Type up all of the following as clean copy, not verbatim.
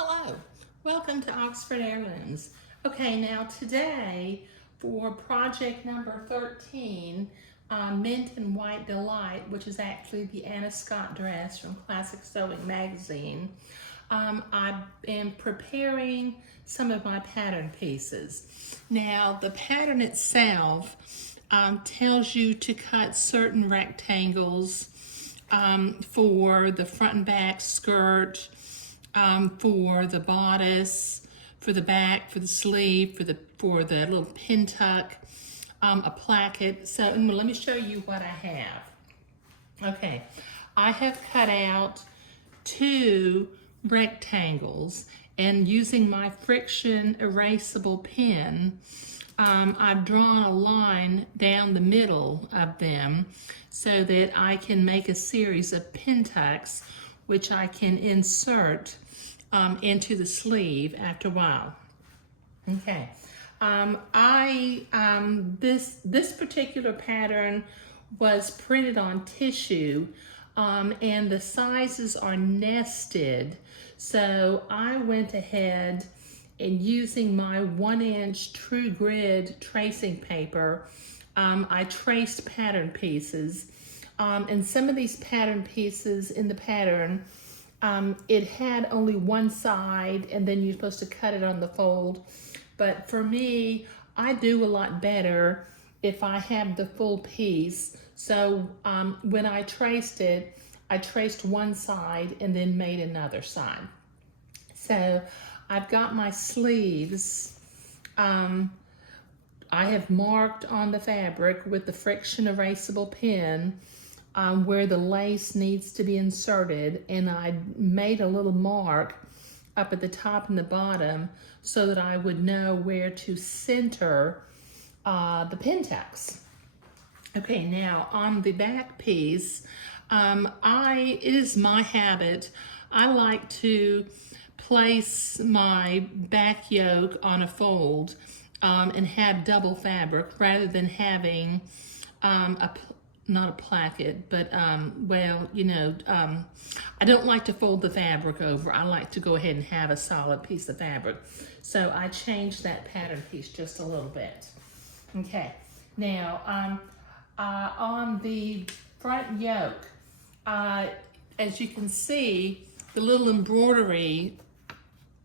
Hello, welcome to Oxford Heirlooms. Okay, now today for project number 13, Mint and White Delight, which is actually the Anna Scott dress from Classic Sewing Magazine, I am preparing some of my pattern pieces. Now, the pattern itself tells you to cut certain rectangles for the front and back skirt, for the bodice, for the back, for the sleeve, for the little pin tuck, a placket. So let me show you what I have. Okay, I have cut out 2 rectangles, and using my friction erasable pen, I've drawn a line down the middle of them so that I can make a series of pin tucks which I can insert into the sleeve after a while. Okay, this particular pattern was printed on tissue, and the sizes are nested. So I went ahead and using my 1-inch True Grid tracing paper, I traced pattern pieces. And some of these pattern pieces in the pattern, it had only one side and then you're supposed to cut it on the fold. But for me, I do a lot better if I have the full piece. So when I traced it, I traced one side and then made another side. So I've got my sleeves. I have marked on the fabric with the friction erasable pen where the lace needs to be inserted, and I made a little mark up at the top and the bottom so that I would know where to center the pin tucks. Okay, now on the back piece, it is my habit, I like to place my back yoke on a fold and have double fabric rather than having not a placket, but I don't like to fold the fabric over. I like to go ahead and have a solid piece of fabric. So I changed that pattern piece just a little bit. Okay, now on the front yoke, as you can see, the little embroidery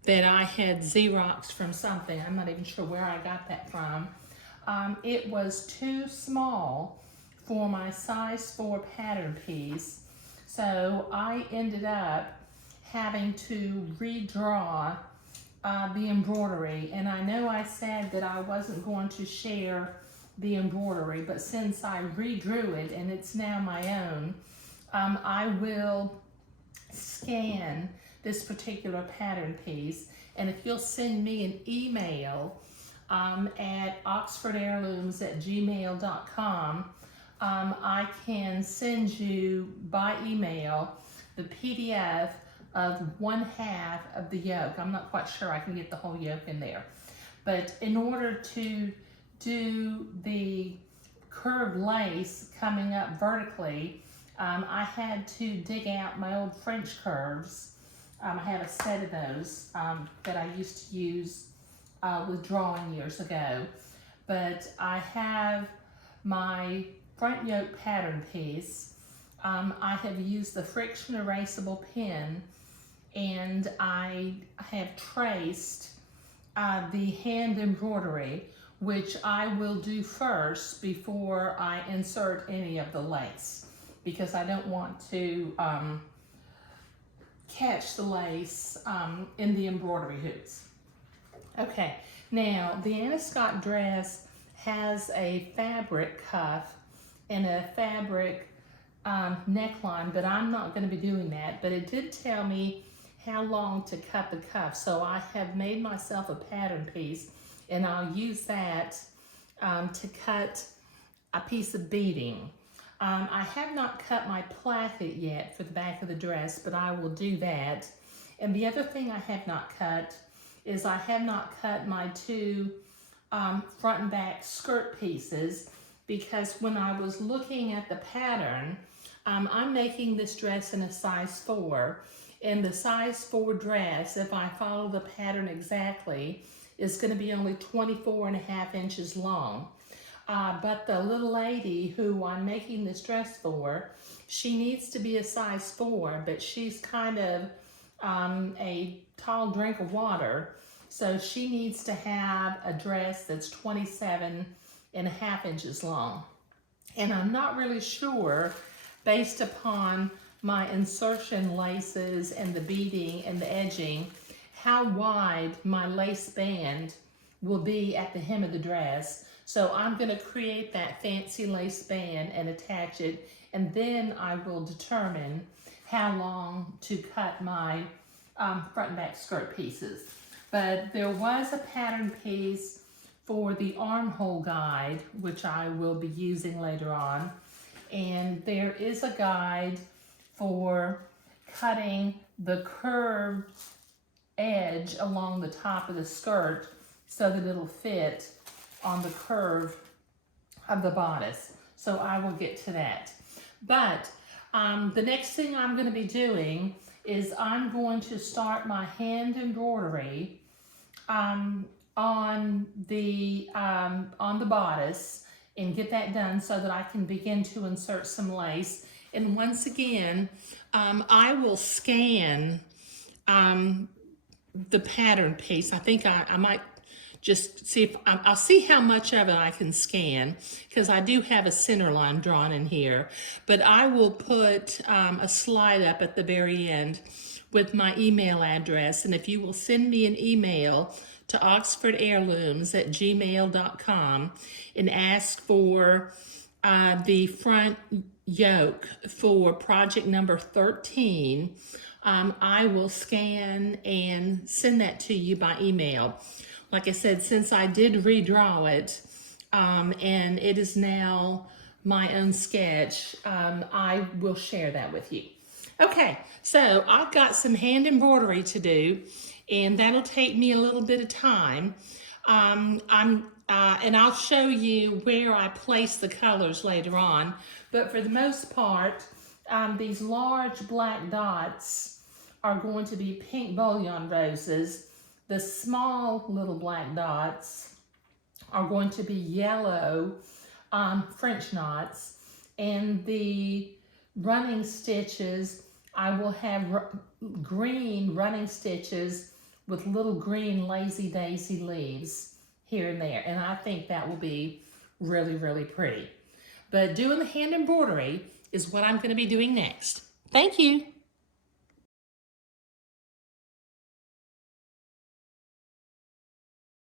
that I had Xeroxed from something, I'm not even sure where I got that from, it was too small for my size 4 pattern piece, so I ended up having to redraw the embroidery. And I know I said that I wasn't going to share the embroidery, but since I redrew it and it's now my own, I will scan this particular pattern piece, and if you'll send me an email at oxfordheirlooms@gmail.com, I can send you by email the PDF of 1/2 of the yoke. I'm not quite sure I can get the whole yoke in there. But in order to do the curved lace coming up vertically, I had to dig out my old French curves. I have a set of those that I used to use with drawing years ago. But I have my front yoke pattern piece. I have used the friction erasable pen, and I have traced the hand embroidery, which I will do first before I insert any of the lace, because I don't want to catch the lace in the embroidery hoops. Okay, now the Anna Scott dress has a fabric cuff and a fabric neckline, but I'm not going to be doing that. But it did tell me how long to cut the cuff, so I have made myself a pattern piece, and I'll use that to cut a piece of beading. I have not cut my placket yet for the back of the dress, but I will do that. And the other thing I have not cut is I have not cut my 2 front and back skirt pieces, because when I was looking at the pattern, I'm making this dress in a size 4, And the size 4 dress, if I follow the pattern exactly, is going to be only 24.5 inches long. But the little lady who I'm making this dress for, she needs to be a size 4, but she's kind of a tall drink of water. So she needs to have a dress that's 27.5 inches long. And I'm not really sure, based upon my insertion laces and the beading and the edging, how wide my lace band will be at the hem of the dress. So I'm going to create that fancy lace band and attach it, and then I will determine how long to cut my front and back skirt pieces. But there was a pattern piece for the armhole guide, which I will be using later on. And there is a guide for cutting the curved edge along the top of the skirt so that it'll fit on the curve of the bodice. So I will get to that. But the next thing I'm going to be doing is I'm going to start my hand embroidery on the bodice and get that done so that I can begin to insert some lace. And once again, I will scan the pattern piece. I think I might just see if I'll see how much of it I can scan, because I do have a center line drawn in here. But I will put a slide up at the very end with my email address, and if you will send me an email to oxfordheirlooms@gmail.com and ask for the front yoke for project number 13, I will scan and send that to you by email. Like I said, since I did redraw it, and it is now my own sketch, I will share that with you. Okay, so I've got some hand embroidery to do, and that'll take me a little bit of time. And I'll show you where I place the colors later on. But for the most part, these large black dots are going to be pink bullion roses. The small little black dots are going to be yellow French knots. And the running stitches, I will have green running stitches with little green lazy daisy leaves here and there. And I think that will be really, really pretty. But doing the hand embroidery is what I'm going to be doing next. Thank you.